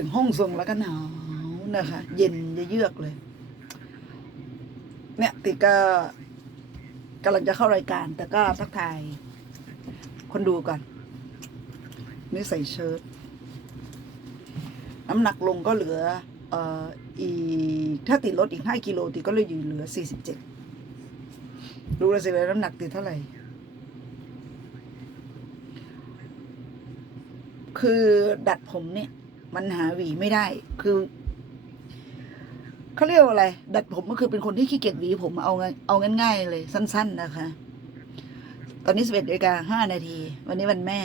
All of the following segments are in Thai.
ถึงห้องทรงแล้วก็หนาวนะคะ เย็นเยือกเลย เนี่ยติก็กำลังจะเข้ารายการ แต่ก็ทักทาย คนดูก่อน นี่ใส่เชิ้ตน้ำหนักลงก็เหลือ เอ่ออีกถ้าติดลดอีกห้ากิโลติก็เลยอยู่เหลือสี่สิบเจ็ดรู้แล้วสิว่าน้ำหนักติดเท่าไหร่ คือดัดผมเนี่ย มันหาหวีไม่ได้ คือเขาเรียกว่าอะไร ดัดผมก็คือเป็นคนที่ขี้เกียจหวีผมเอาง่ายเอาง่ายๆเลย สั้น ๆ นะคะ ตอนนี้สิบเอ็ดนาฬิกาห้านาที วันนี้วันแม่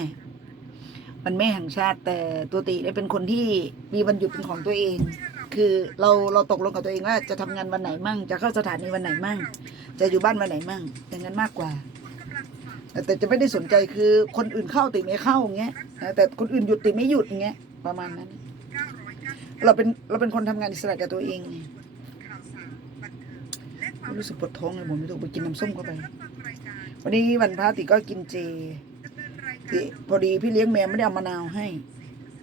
วันแม่แห่งชาติแต่ตัวติเนี่ยเป็นคนที่มีวันหยุดเป็นของตัวเอง คือเราเราตกลงกับตัวเองว่าจะทำงานวันไหนมั่ง จะเข้าสถานีวันไหนมั่ง จะอยู่บ้านวันไหนมั่งอย่างนั้นมากกว่าแต่จะไม่ได้สนใจคือคนอื่นเข้าติไม่เข้าอย่างเงี้ยแต่คนอื่นหยุดติไม่หยุดอย่างเงี้ย ประมาณนั้น เราเป็นเราเป็นคนทำงานอิสระกับตัวเองไงรู้สึกปวดท้องเลยผมไม่ถูกไปกินน้ำส้มเข้าไป วันนี้วันพระติก็กินเจติพอดีพี่เลี้ยงแมวไม่ได้เอามะนาวให้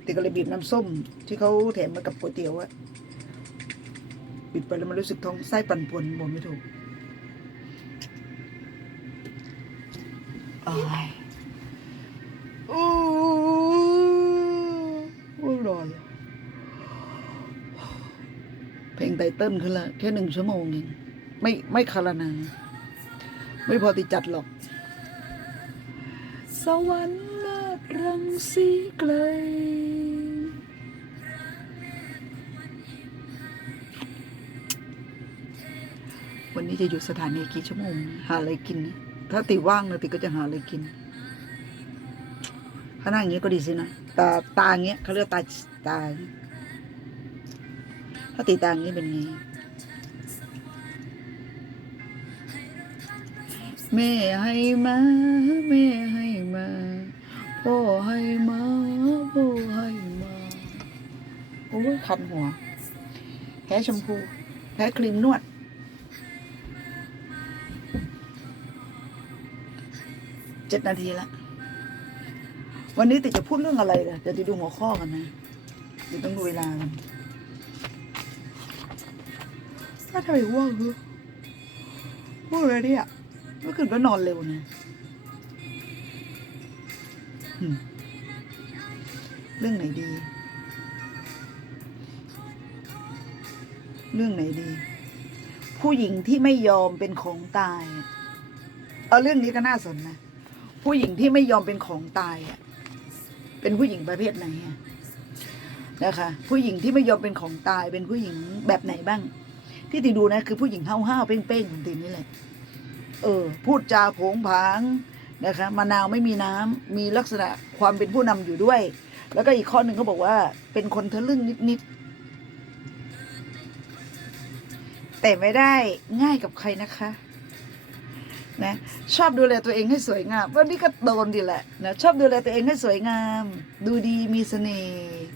ติก็เลยบีบน้ำส้ม ที่เขาแถมมากับก๋วยเตี๋ยวอะบิดไปแล้วมันรู้สึกท้องไส้ปั่นป่วนผมไม่ถูกอายอู้ ไตเติ้ลขึ้นละแค่หนึ่งชั่วโมงเองไม่ไม่คารนา ไม่พอติจัดหรอก สวรรค์เลิศรังสีไกลวันนี้จะหยุดสถานีกี่ชั่วโมง หาอะไรกิน ถ้าติว่างนะติก็จะหาอะไรกินถ้านั่งอย่างนี้ก็ดีสินะตาตาอย่างเงี้ยเขาเรียกตาตา เงี้ยถ้าตีตาอย่างนี้เป็นไงแม่ให้มาแม่ให้มาพ่อให้มาพ่อให้มาโอ้ยคันหัวแพ้ชมพูแพ้ครีมนวดเจ็ดนาทีละ วันนี้ติดจะพูดเรื่องอะไรล่ะเดี๋ยวติดดูหัวข้อกันนะเดี๋ยวต้องดูเวลากัน ถ้าทำไมว่างเหรอว่างเลยเนี่ยเมื่อคืนก็นอนเร็วนะเรื่องไหนดี เรื่องไหนดี ผู้หญิงที่ไม่ยอมเป็นของตาย เอาเรื่องนี้ก็น่าสนนะ ผู้หญิงที่ไม่ยอมเป็นของตายอะ เป็นผู้หญิงประเภทไหนอะนะคะ ผู้หญิงที่ไม่ยอมเป็นของตาย เป็นผู้หญิงแบบไหนบ้าง ที่ติดูนะ คือผู้หญิงห้าวห้าวๆเป้งๆของตินี่แหละเออ พูดจาโผงผางนะคะมะนาวไม่มีน้ำมีลักษณะความเป็นผู้นำอยู่ด้วย แล้วก็อีกข้อหนึ่งเขาบอกว่า เป็นคนทะลึ่งนิดๆแต่ไม่ได้ง่ายกับใครนะคะนะชอบดูแลตัวเองให้สวยงาม วันนี้ก็โดนดีแหละนะชอบดูแลตัวเองให้สวยงาม ดูดีมีเสน่ห์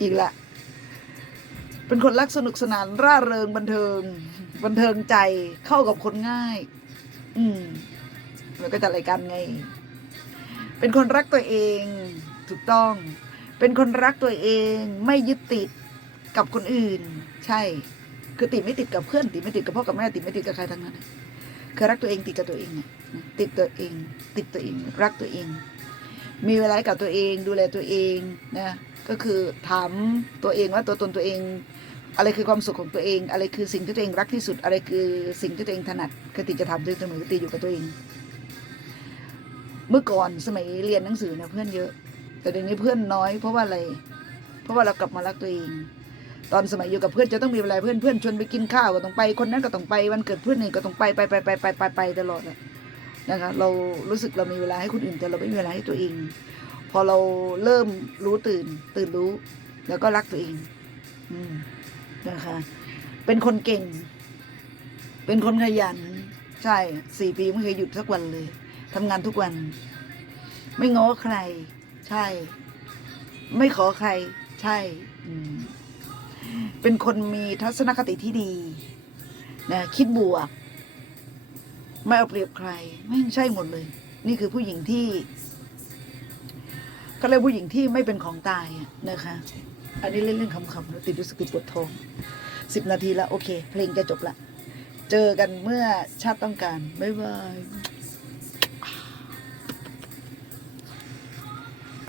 อีกละ เป็นคนรักสนุกสนานร่าเริงบันเทิง บันเทิงใจเข้ากับคนง่าย อืมแล้วก็จัดรายการไง เป็นคนรักตัวเองถูกต้อง เป็นคนรักตัวเองไม่ยึดติดกับคนอื่น ใช่ คือติดไม่ติดกับเพื่อนติดไม่ติดกับพ่อกับแม่ติดไม่ติดกับใครทั้งนั้นคือรักตัวเองติดกับตัวเองติดตัวเอง ติดตัวเอง รักตัวเอง มีเวลาให้กับตัวเองดูแลตัวเองนะก็คือถามตัวเองว่าตัวตนตัวเอง อะไรคือความสุขของตัวเอง อะไรคือสิ่งที่ตัวเองรักที่สุด อะไรคือสิ่งที่ตัวเองถนัดคติจะทำด้วยเสมอติอยู่กับตัวเอง เมื่อก่อนสมัยเรียนหนังสือเนี่ยเพื่อนเยอะ แต่เดี๋ยวนี้เพื่อนน้อยเพราะว่าอะไร เพราะว่าเรากลับมารักตัวเอง ตอนสมัยอยู่กับเพื่อนจะต้องมีเวลาเพื่อนเพื่อนชวนไปกินข้าวก็ต้องไป คนนั้นก็ต้องไปวันเกิดเพื่อนหนึ่งก็ต้องไปไปไปไปไปไปไปตลอดนะคะเรารู้สึกเรามีเวลาให้คนอื่นแต่เราไม่มีเวลาให้ตัวเอง พอเราเริ่มรู้ตื่น ตื่นรู้ แล้วก็รักตัวเอง อืม นะคะ เป็นคนเก่ง เป็นคนขยัน ใช่สี่ปีไม่เคยหยุดสักวันเลยทำงานทุกวัน ไม่ง้อใคร ใช่ ไม่ขอใคร ใช่อืมเป็นคนมีทัศนคติที่ดีนะคิดบวก ไม่เอาเปรียบใคร ไม่ใช่หมดเลย นี่คือผู้หญิงที่เขาเรียกผู้หญิงที่ไม่เป็นของตายนะคะ อันนี้เล่นๆขำๆแล้วติดรู้สึกติดปวดท้องสิบนาทีละโอเค เพลงจะจบละ เจอกันเมื่อชาติต้องการ บ๊ายบาย